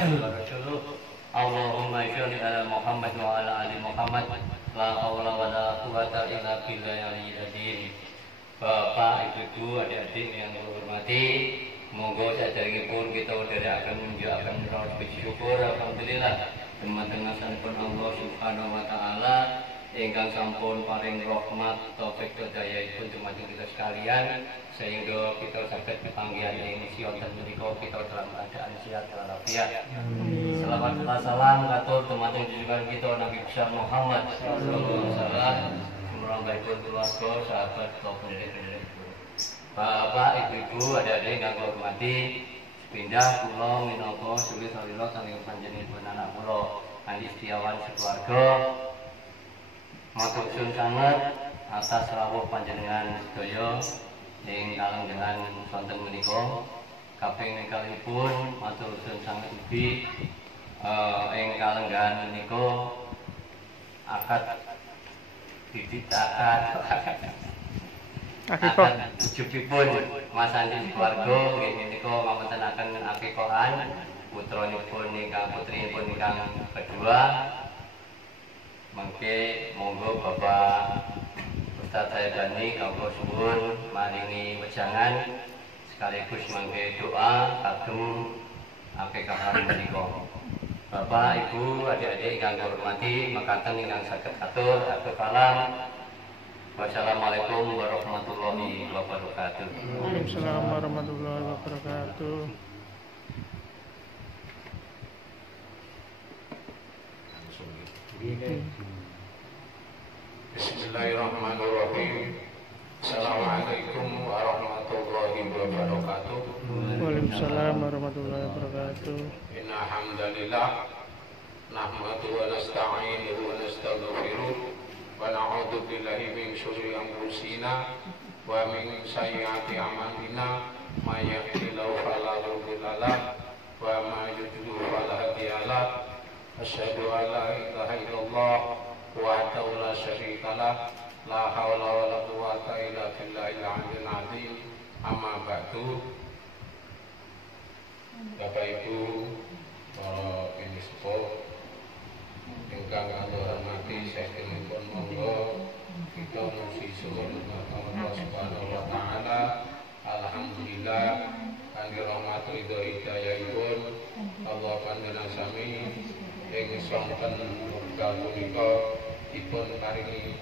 Allahumma sholli ala Muhammad wa ala ali Muhammad. La haula wa la quwwata illa billahil azim. Bapak, Ibu, adik-adik yang saya hormati, monggo saderengipun kita akan menunjukkan rasa bersyukur alhamdulillah dengan sampun Allah Subhanahu wa taala ingkang sampun paring rahmat taufik hidayahipun dumateng kita sekalian sehingga kita saged pepanggihan ing wonten menika kita dalam keadaan sehat walafiat. Selawat salam katur dumateng junjungan kita Nabi besar Muhammad sallallahu alaihi wasallam, merangkaipun keluarga, sahabat, pendiri-pendiri. Bapak, Ibu, adik-adik ingkang kula hormati, pindah kula minangka suli salila saking panjenengan anak kula kanthi setiawan sekeluarga. Matur suwun sanget atas rawuh panjenengan sedaya ing kalenggan wonten menika. Kaping kalihipun matur suwun sanget ugi ing kalenggan menika akad diditakan akan ujubipun Mas Andi keluarga nggih menika ngawontenaken akikahan putranipun ingkang putrinipun ingkang kedua. Mangke monggo Bapak Ustaz Saidani kawula suwun maringi wejangan sekaligus mangke doa kagem akikahan menika. Bapak, Ibu, adik-adik ingkang kula hormati, mekaten ingkang saged katur atur kalam. Wassalamualaikum warahmatullahi wabarakatuh. Waalaikumsalam warahmatullahi wabarakatuh. Bismillahirrahmanirrahim. Assalamualaikum warahmatullahi wabarakatuh. Waalaikumsalam warahmatullahi wabarakatuh. Inna hamdalillah nahmadu wa nasta'inuhu wa nastaghfiruh wa na'udzu billahi min syururi anfusina wa min sayyiati a'malina may yahdihillahu fala mudilla lahu wa may yudlil fala hadiya lahu. Asyhadu an la ilaha illallah wahdahu la syarika lah, la haula wa la quwwata illa billahil aliyyil azim. Amma ba'du. Bapak Ibu, para pinisepuh ingkang kula hormati, saenipun monggo kita muji suwun Allah Subhanahu wa taala. Alhamdulillah kanthi rahmat hidayahipun Allah panjenengan sami ing sonten wekdal punika dipun paringi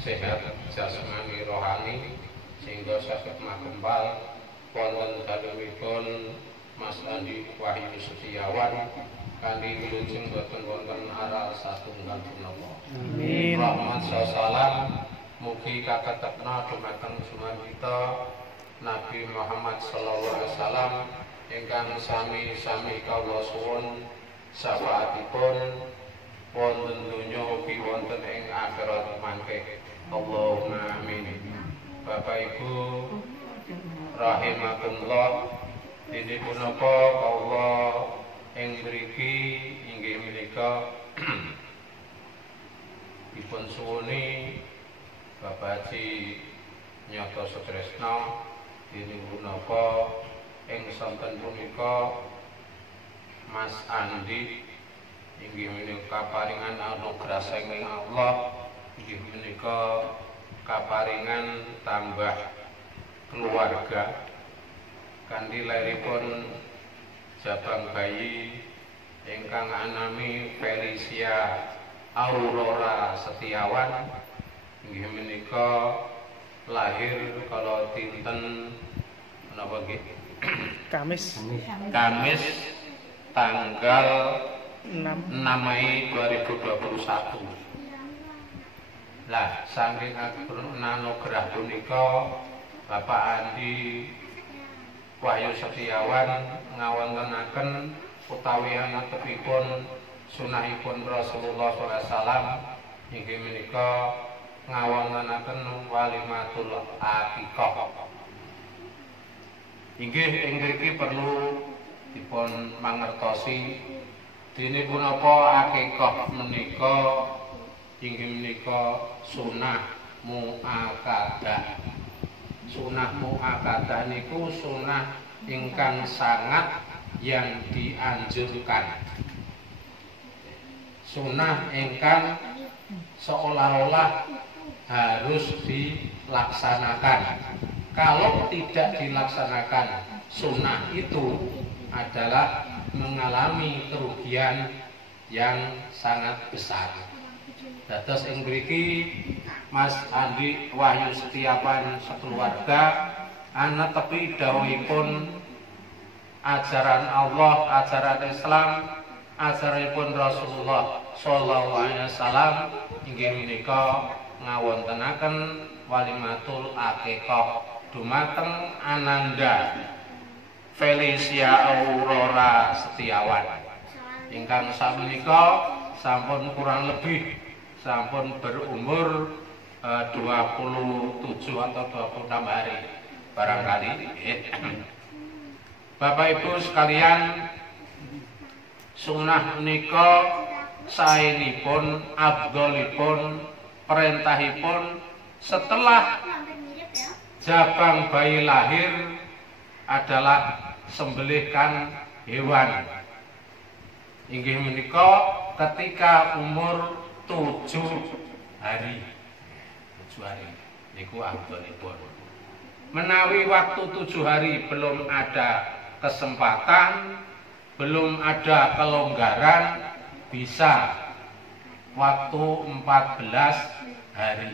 sehat jasmani rohani sehingga saged makempal wonten dalemipun Mas Andi Wahyu Setiawan kanthi wilujeng boten wonten aral satunggal punapa. Amin. Rahmat salam mugi kaketepna dumateng Junjungan kita Nabi Muhammad sallallahu alaihi wasallam ingkang sami-sami kawula suwun syafaatipun wonten donya ugi wonten ing akhirat mangke. Allahumma amin. Bapak Ibu rahimakumullah, dene punapa kawula ing mriki inggih menika dipun suwuni Bapak Haji Nyoto Sutresno. Dene punapa ing sonten punika Mas Andi inggih menika kaparingan anugerah saking Allah, inggih menika kaparingan tambah keluarga kanthi lairipun jabang bayi ingkang anami Felicia Aurora Setiawan, inggih menika lahir kalau dinten menapa nggih Kamis tanggal 6 Mei 2021. Lah saking anugerah punika Bapak Andi Wahyu Setiawan ngawontenaken utawi anatipun sunahipun Rasulullah sallallahu alaihi wasallam inggih menika ngawontenaken walimatul aqiqah. Inggih ing mriki perlu dipun mangertosi dene punapa akikah menika inggih menika sunah muakkadah. Sunah muakkadah niku sunah ingkang sangat yang dianjurkan. Sunnah ingkang seolah-olah harus dilaksanakan. Kalau tidak dilaksanakan sunnah itu adalah mengalami kerugian yang sangat besar. Dados ing mriki Mas Andi Wahyu Setiawan sekeluarga ana tepi dawuhipun ajaran Allah, ajaran Islam, ajaranipun Rasulullah sallallahu alaihi wasallam inggih menika ngawontenaken walimatul akikah dumateng Ananda Felicia Aurora Setiawan ingkang samenika sampun kurang lebih sampun berumur 27 atau 26 hari barangkali. Bapak Ibu sekalian, sunnah menika saenipun abdolipun perintahipun setelah jabang bayi lahir adalah sembelihkan hewan. Inggih menika ketika umur 7 hari. 7 hari niku abdolipun. Menawi waktu 7 hari belum ada kesempatan, belum ada kelonggaran, bisa waktu 14 hari.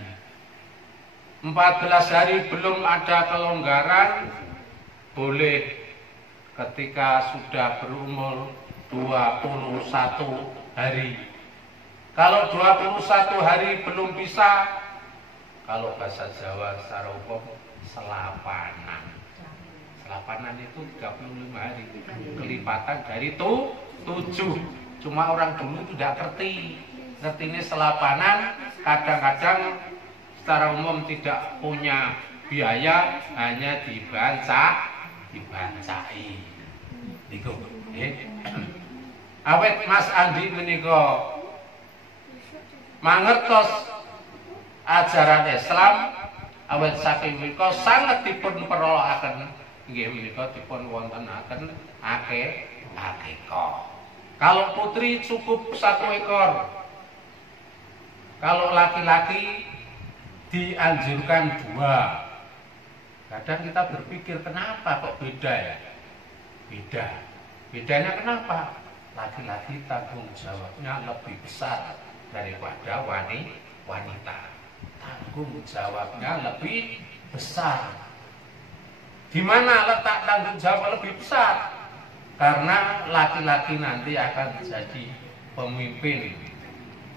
14 hari belum ada kelonggaran, boleh ketika sudah berumur 21 hari. Kalau 21 hari belum bisa, kalau bahasa Jawa secara umum selapanan. Selapanan itu 35 hari, kelipatan dari 7. Cuma orang dulu tidak ngerti. Ngerti ini selapanan, kadang-kadang secara umum tidak punya biaya, hanya dibancai. Niku awet Mas Andi menika mangertos ajaran Islam, awet saking menika sangat dipun peroloaken nggih menika dipun wontenaken akikah. Kalau putri cukup 1 ekor. Kalau laki-laki dianjurkan 2. Kadang kita berpikir kenapa kok beda ya? Bedanya kenapa? Laki-laki tanggung jawabnya lebih besar daripada wanita. Tanggung jawabnya lebih besar. Di mana letak tanggung jawab lebih besar? Karena laki-laki nanti akan jadi pemimpin,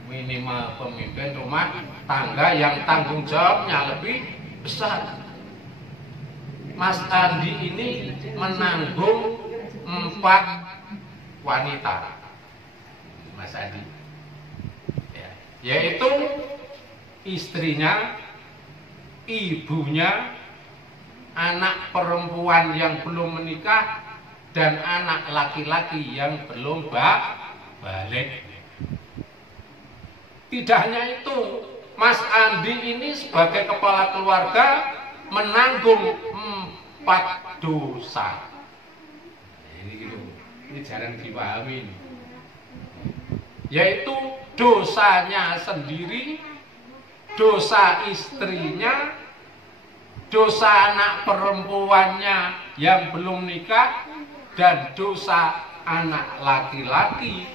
minimal pemimpin rumah tangga yang tanggung jawabnya lebih besar. Mas Andi ini menanggung 4 wanita, Mas Andi, yaitu istrinya, ibunya, anak perempuan yang belum menikah, dan anak laki-laki yang belum balik. Tidak hanya itu, Mas Andi ini sebagai kepala keluarga menanggung 4 dosa. Ini jarang dipahami. Yaitu dosanya sendiri, dosa istrinya, dosa anak perempuannya yang belum nikah, dan dosa anak laki-laki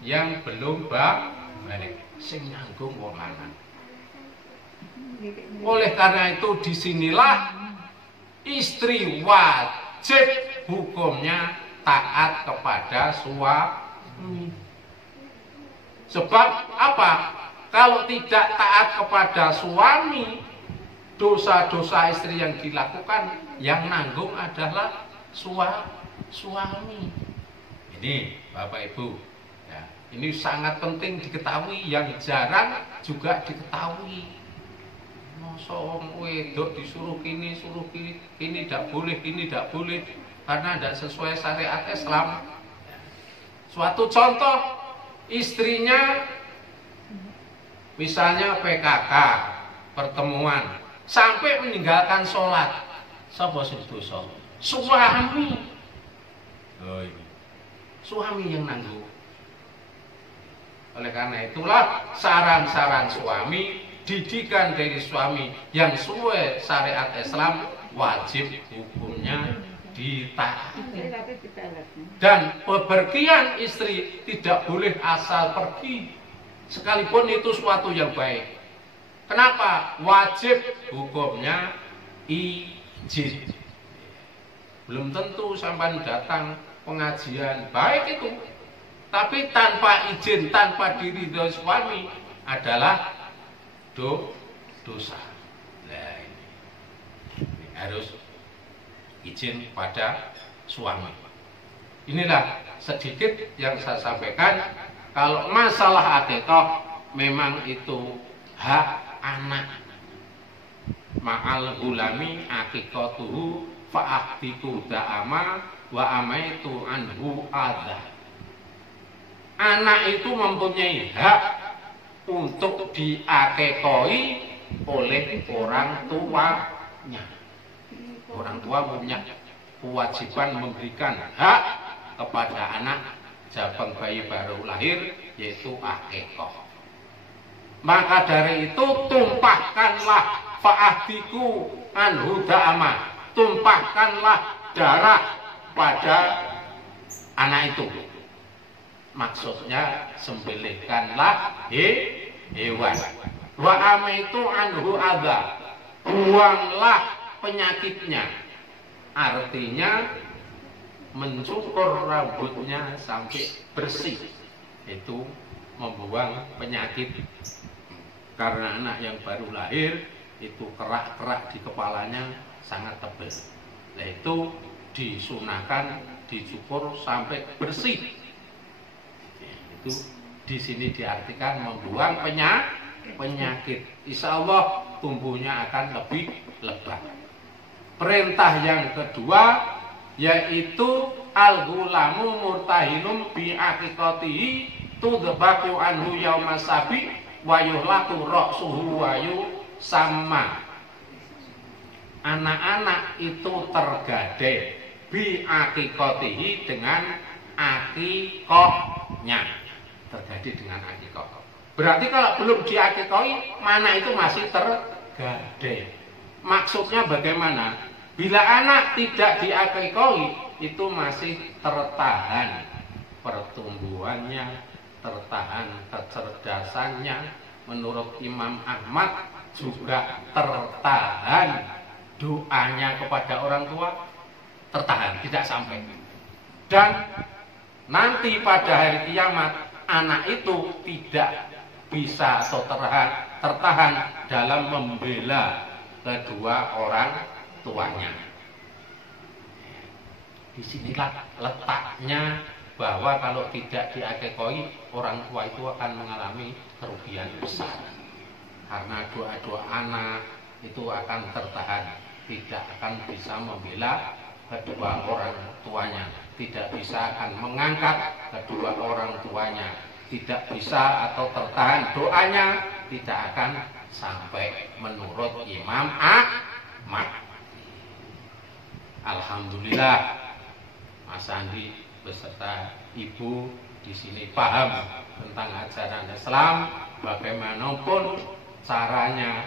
yang belum balik. Sing nyanggung wong lanang. Oleh karena itu disinilah istri wajib hukumnya taat kepada suami. Sebab apa? Kalau tidak taat kepada suami, dosa-dosa istri yang dilakukan yang nanggung adalah suami. Ini Bapak Ibu, ya, ini sangat penting diketahui, yang jarang juga diketahui. Masa wong wedok disuruh kini, suruh kini tidak boleh, ini tidak boleh, karena tidak sesuai syariat Islam. Suatu contoh, istrinya misalnya PKK, pertemuan, sampai meninggalkan sholat. Sapa sing dosa? Suami. Oh, ini suami yang nanggung. Oleh karena itulah saran-saran suami, didikan dari suami yang sesuai syariat Islam wajib hukumnya ditaati. Dan bepergian istri tidak boleh asal pergi, sekalipun itu suatu yang baik. Kenapa? Wajib hukumnya izin. Belum tentu sampai datang pengajian baik itu, tapi tanpa izin, tanpa diridhoi suami adalah dosa. Nah, ini harus izin pada suami. Inilah sedikit yang saya sampaikan. Kalau masalah akikah memang itu hak anak. Ma'al gulami akikatuhu fa'ahtiku da'ama wa amaitu anhu adha. Anak itu mempunyai hak untuk diakekoi oleh orang tuanya. Orang tua punya kewajiban memberikan hak kepada anak jabang bayi baru lahir, yaitu akekah. Maka dari itu tumpahkanlah fa'ahdiku anhu da'ama, tumpahkanlah darah pada anak itu. Maksudnya sembelihkanlah hewan. Wa amaitu anhu adha, buanglah penyakitnya. Artinya mencukur rambutnya sampai bersih, itu membuang penyakit. Karena anak yang baru lahir itu kerak-kerak di kepalanya sangat tebal. Nah, itu disunahkan dicukur sampai bersih. Itu di sini diartikan membuang penyakit. Insya Allah tumbuhnya akan lebih lebat. Perintah yang kedua yaitu al-ghulamu murtahinum bi aqiqatihi tudbaku anhu yaumas sabi wa yuhlaqu ra'suhu wa yusamma. Anak-anak itu tergadai bi aqiqatihi dengan akikahnya. Terjadi dengan akikah. Berarti kalau belum diakikahi, mana itu masih tergadai. Maksudnya bagaimana? Bila anak tidak diakikahi, itu masih tertahan pertumbuhannya, tertahan kecerdasannya. Menurut Imam Ahmad juga tertahan doanya kepada orang tua, tertahan, tidak sampai. Dan nanti pada hari kiamat anak itu tidak bisa atau tertahan dalam membela kedua orang tuanya. Disinilah letaknya bahwa kalau tidak diakekoi, orang tua itu akan mengalami kerugian besar. Karena doa-doa anak itu akan tertahan, tidak akan bisa membela kedua orang tuanya, tidak bisa akan mengangkat kedua orang tuanya, tidak bisa atau tertahan doanya, tidak akan sampai menurut Imam Ahmad. Alhamdulillah Mas Andi beserta Ibu di sini paham tentang ajaran Islam, bagaimanapun caranya.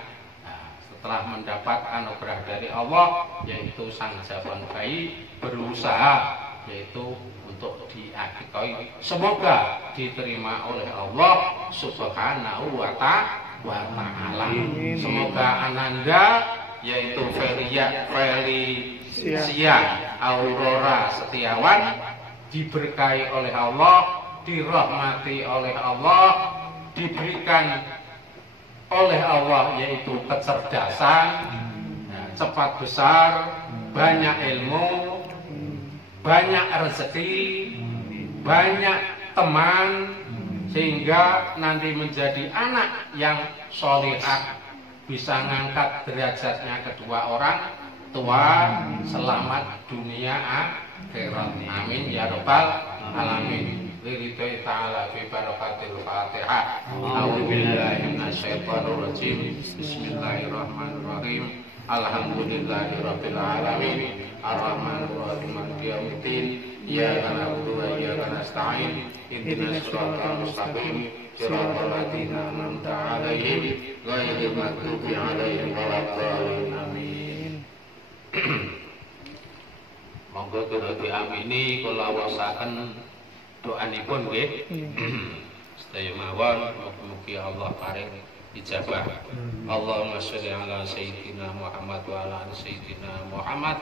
Setelah mendapat anugerah dari Allah, yaitu sang jabang bayi, berusaha yaitu untuk diakikahi. Semoga diterima oleh Allah Subhanahu wa ta'ala. Semoga Ananda yaitu Felicia Aurora Setiawan diberkahi oleh Allah, dirahmati oleh Allah, diberikan oleh Allah yaitu kecerdasan, cepat besar, banyak ilmu, banyak rezeki, banyak teman, sehingga nanti menjadi anak yang sholihah, bisa ngangkat derajatnya kedua orang tua, selamat dunia akhirat. Amin ya rabbal alamin. Lillahi ta'ala fi barakatil Fatihah. A'udzubillahi minasyaitonir rajim. Bismillahirrahmanirrahim. Alhamdulillahirabbil alamin. Arrahmanirrahim. Maliki yaumiddin. iyyaka na'budu wa iyyaka nasta'in ihdinas siratal mustaqim siratal ladzina an'amta 'alaihim ghairil maghdubi 'alaihim waladdallin. Amin. Monggo kula diamini kula wasaken doanipun nggih. Sedaya mawon mugi Allah paring ijabah. Allahumma sholli ala sayyidina Muhammad wa ala ali sayyidina Muhammad.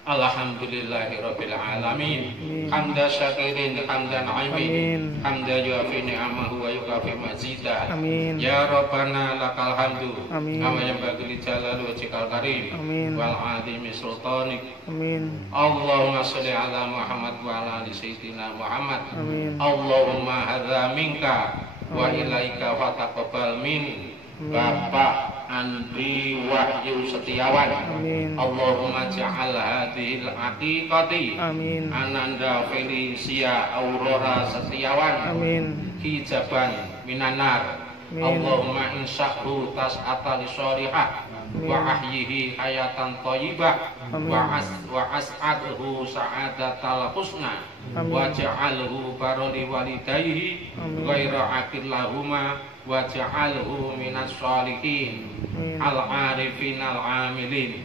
Alhamdulillahirabbil alamin. Hamda syakirin hamdan aimin. Hamda yuafi ni'amahu wa yukafi mazidah. Amin. Ya Rabbana lakal hamdu. Amin. Kama yanbaghi li jalali wajhikal karim. Amin. Wal 'azimi sultanik. Amin. Allahumma sholli ala Muhammad wa ala ali sayyidina Muhammad. Amin. Allahumma hadza minka wa ilaika fataqabbal min. Bapak Andri Wahyu Setiawan. Amin. Allahumma ja'al hadhil aqiqati. Amin. Ananda Felicia Aurora Setiawan. Amin. Hijaban minanar. Amin. Allahumma insyahu tas'ata li sholihah wa ahyihi hayatan thayyibah wa as'adhu sa'adatal husna wa ja'alhu baroli walidayhi ghaira akil lahuma wa ja'alhu minas sholihin al-arifin al-amilin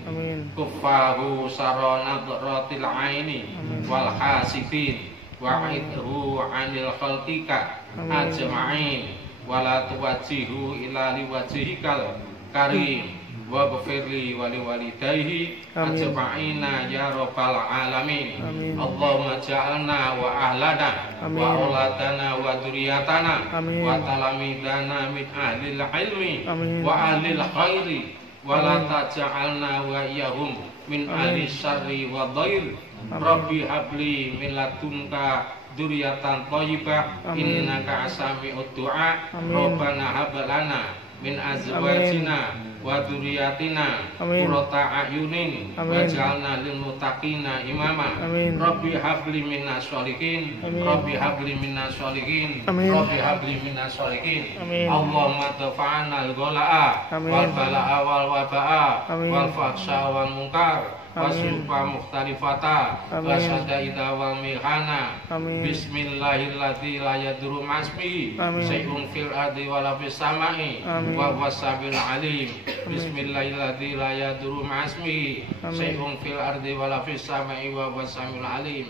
kufahu saranadratil aini wal hasibin wa'idhu anil khalqika ajma'in wala tuwajihu ila liwajihikal karim wa ghfirli wa liwalidayhi ajma'ina ya rabbal alamin. Allahumma ja'alna wa ahlana wa auladana wa dzurriyyatana wa talamidana min ahlil ilmi wa ahlil khairi wa la taj'alna wa iyyahum min ahli syarri wa dhair. Rabbi habli min ladunka dzurriyyatan thayyibah innaka sami'ud du'a. Rabbana hab lana min azwajina wa dzurriyyatina qurrata a'yunin waj'alna lil muttaqina imama. Rabbi habli minas sholihin. Rabbi habli minas sholihin. Rabbi habli minas sholihin. Allahumma dafa'na al-ghala'a wal bala'a wal waba'a wal fahsya wal munkar wasufa mukhtalifata wasadaida wal mihana. Bismillahilladzi la yadurru ma'asmihi syai'un fil ardi wala fis sama'i wa huwas samiul alim. Bismillahilladzi la yadurru ma'asmihi syai'un fil ardi wala fis sama'i wa huwas samiul alim.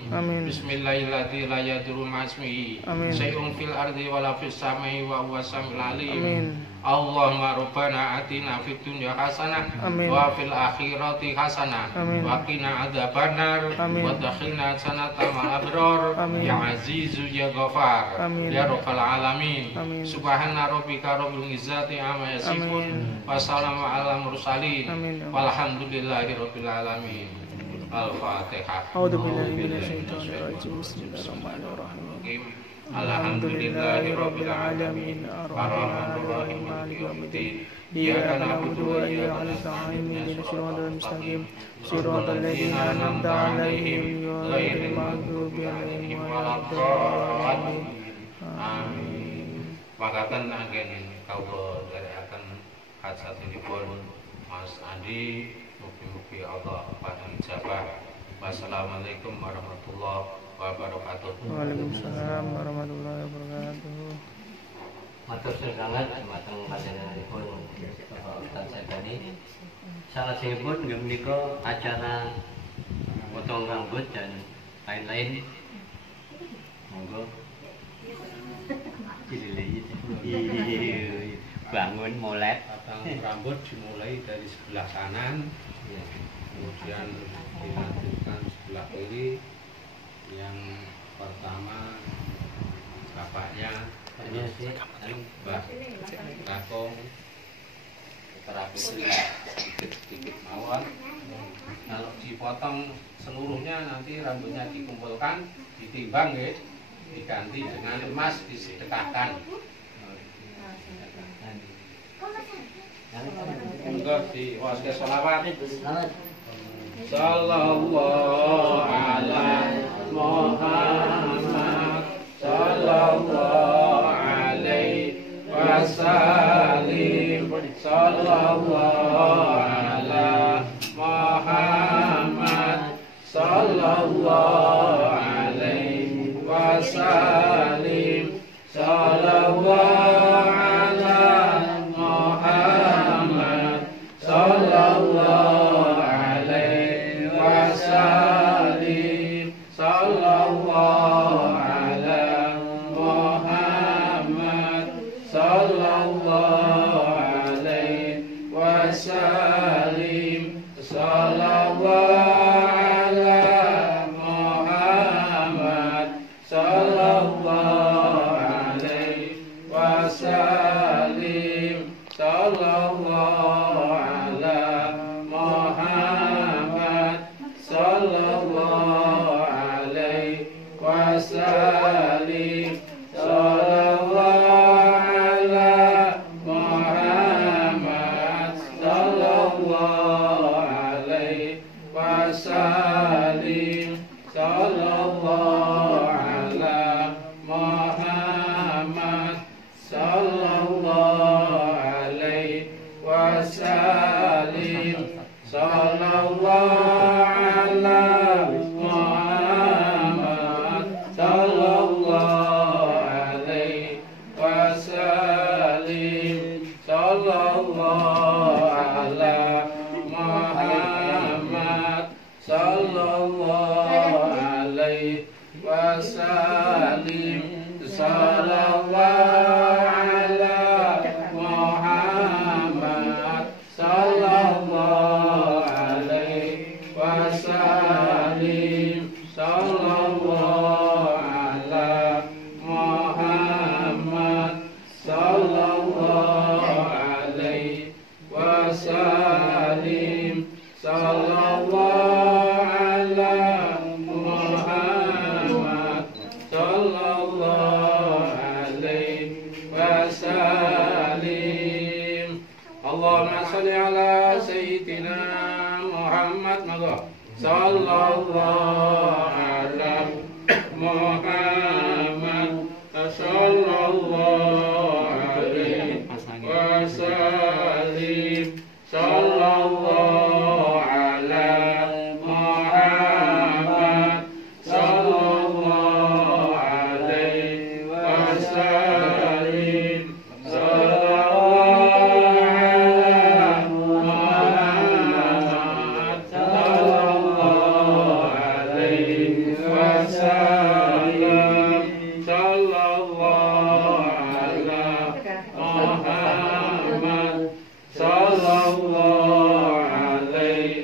Bismillahilladzi la yadurru ma'asmihi syai'un fil ardi wala fis sama'i wa huwas samiul alim. Allahumma rabbana atina fid dunya hasanah wa fil akhirati hasanah wa qina adzabannar wa adkhilna jannatal abrar ya azizu ya ghafar ya rabbal alamin. Subhana rabbika rabbil izzati amma yasifun wa salamun alal mursalin walhamdulillahi rabbil alamin. Al-Fatihah. A'udzubillahi minasyaitonir rajim. Bismillahirrahmanirrahim. Alhamdulillahi rabbil alamin arrahmanirrahim maliki yaumiddin iyyaka na'budu wa iyyaka nasta'in ihdinas siratal mustaqim siratal ladzina an'amta 'alaihim ghairil maghdubi 'alaihim waladdallin. Amin. Makaten anggen kawula nderekaken hajatipun Mas Andi, mugi-mugi Allah paring ijabah. Wassalamualaikum warahmatullahi wabarakatuh. Waalaikumsalam warahmatullahi wabarakatuh. Matur sangat mateng panjenenganipun Ustaz Saibani. Salajengipun nggih menika acara potong rambut dan lain-lain. Monggo. Bangun molet. Potong rambut dimulai dari sebelah kanan, kemudian dilanjutkan sebelah kiri. Yang pertama bapaknya Mbak Kakong terakhir sedikit mawon. Kalau dipotong seluruhnya nanti rambutnya dikumpulkan, ditimbang ya, diganti dengan emas disedekahkan. Monggo diwaske sholawat. Sallallahu alaihi Muhammad sallallahu alaihi wasallim sallallahu ala Muhammad sallallahu وسلم صلى الله على محمد صلى الله عليه وسلم صلى الله على محمد صلى الله عليه وسلم صلى الله على محمد صلى الله عليه وسلم صلى الله على محمد صلى الله عليه وسلم صلى الله على محمد صلى الله عليه وسلم صلى الله على محمد صلى الله عليه وسلم صلى الله على محمد صلى الله عليه وسلم صلى الله على محمد صلى الله عليه وسلم صلى الله على محمد صلى الله عليه وسلم صلى الله على محمد صلى الله عليه وسلم صلى الله على محمد صلى الله عليه وسلم اللهم صل على سيدنا محمد صلى الله على محمد صلى الله عليه وسلم صلى الله على محمد صلى الله عليه وسلم صلى الله على محمد صلى الله عليه وسلم صلى الله على محمد صلى الله عليه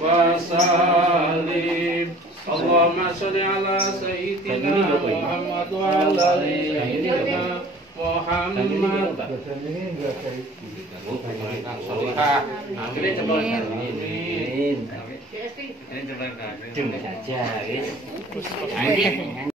وسلم اللهم صل على سيدنا محمد وعلى آل سيدنا محمد Amin.